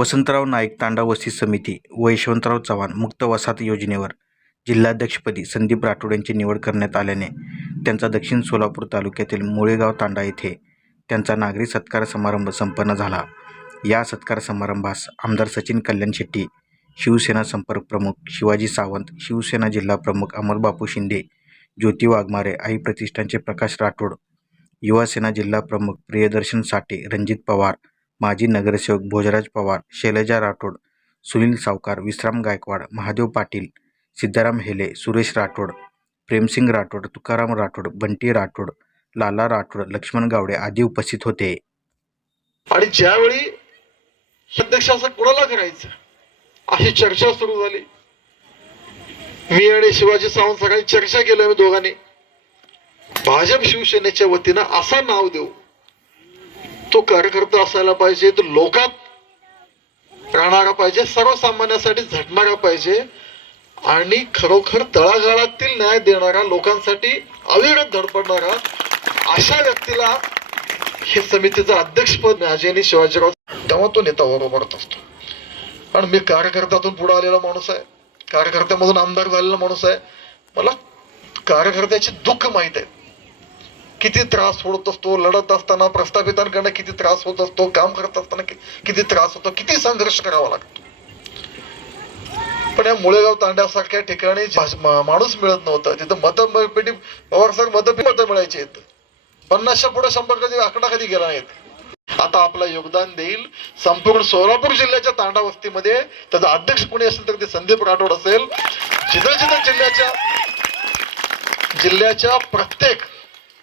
वसंतराव नाईक तांडा वस्ती समिती व यशवंतराव चव्हाण मुक्त वसाहत योजनेवर जिल्हाध्यक्षपदी संदीप राठोड यांची निवड करण्यात आल्याने त्यांचा दक्षिण सोलापूर तालुक्यातील मुळेगाव तांडा येथे त्यांचा नागरी सत्कार समारंभ संपन्न झाला. या सत्कार समारंभास आमदार सचिन कल्याण शेट्टी शिवसेना संपर्क प्रमुख शिवाजी सावंत शिवसेना जिल्हा प्रमुख अमरबापू शिंदे ज्योती वाघमारे आई प्रतिष्ठानचे प्रकाश राठोड युवासेना जिल्हा प्रमुख प्रियदर्शन साठे रणजित पवार माजी नगरसेवक भोजराज पवार शैलजा राठोड सुनील सावकार विश्राम गायकवाड महादेव पाटील सिद्धाराम हेले सुरेश राठोड प्रेमसिंग राठोड तुकाराम राठोड बंटी राठोड लाला राठोड लक्ष्मण गावडे आदी उपस्थित होते. आणि ज्यावेळी अध्यक्ष असं कोणाला करायचं? अशी चर्चा सुरू झाली. मी आणि शिवाजी सावंत सकाळी चर्चा केली आम्ही दोघांनी. भाजप शिवसेनेच्या वतीनं असा नाव देऊ. तो कार्यकर्ता असायला पाहिजे तो लोकात राहणारा पाहिजे सर्वसामान्यासाठी झटणारा पाहिजे आणि खरोखर तळागाळातील न्याय देणारा लोकांसाठी अविरत धडपडणारा अशा व्यक्तीला हे समितीचं अध्यक्षपद आणि शिवाजीराव तेव्हा तो नेता बरोबरच असतो. कारण मी कार्यकर्त्यातून पुढे आलेला माणूस आहे. कार्यकर्त्यामधून आमदार झालेला माणूस आहे. मला कार्यकर्त्याचे दुःख माहीत आहे. किती त्रास होत असतो लढत असताना प्रस्थापितांकडनं किती त्रास होत असतो काम करत असताना किती त्रास होतो किती संघर्ष करावा लागतो. पण या मुळेगाव तांड्यासारख्या ठिकाणी माणूस मिळत नव्हता तिथं मतपेटी पवार सर मतपेटी मतं मिळायची आहेत. पन्नासच्या पुढे शंभर कधी आकडा कधी गेला नाहीत. आता आपला योगदान देईल संपूर्ण सोलापूर जिल्ह्याच्या तांडा वस्तीमध्ये त्याचा अध्यक्ष कोणी असेल तर ते संदीप राठोड असेल. जिथं जिथं जिल्ह्याच्या जिल्ह्याच्या प्रत्येक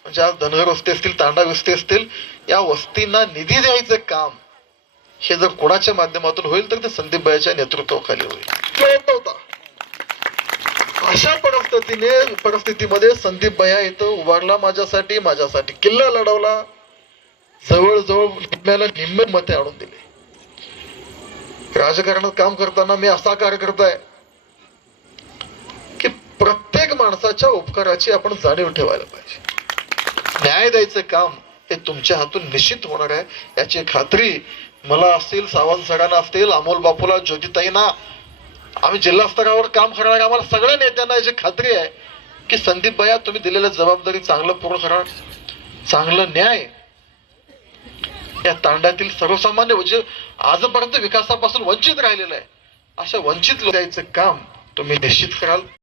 म्हणजे आज धनगर वस्ती असतील तांडा वस्ती असतील या वस्तींना निधी द्यायचं काम हे जर कोणाच्या माध्यमातून होईल तर ते संदीप भाईच्या नेतृत्वाखाली होईल. प्रयत्न होता. अशा परिस्थितीने परिस्थितीमध्ये संदीप भैया इथं उभारला माझ्यासाठी माझ्यासाठी किल्ला लढवला. जवळजवळ निम्म्याला निम्मे मते आणून दिले. राजकारणात काम करताना मी असा कार्यकर्ता आहे की प्रत्येक माणसाच्या उपकाराची आपण जाणीव ठेवायला पाहिजे. न्याय द्यायचं काम हे तुमच्या हातून निश्चित होणार आहे. याची खात्री मला असतील सावंत सरांना असतील अमोल बापूला ज्योतिताईंना. आम्ही जिल्हा स्तरावर काम करणार आम्हाला सगळ्या नेत्यांना याची खात्री आहे की संदीप भैया तुम्ही दिलेल्या जबाबदारी चांगलं पूर्ण करा चांगलं न्याय. या तांड्यातील सर्वसामान्य म्हणजे आजपर्यंत विकासापासून वंचित राहिलेलं आहे. अशा वंचित द्यायचं काम तुम्ही निश्चित कराल.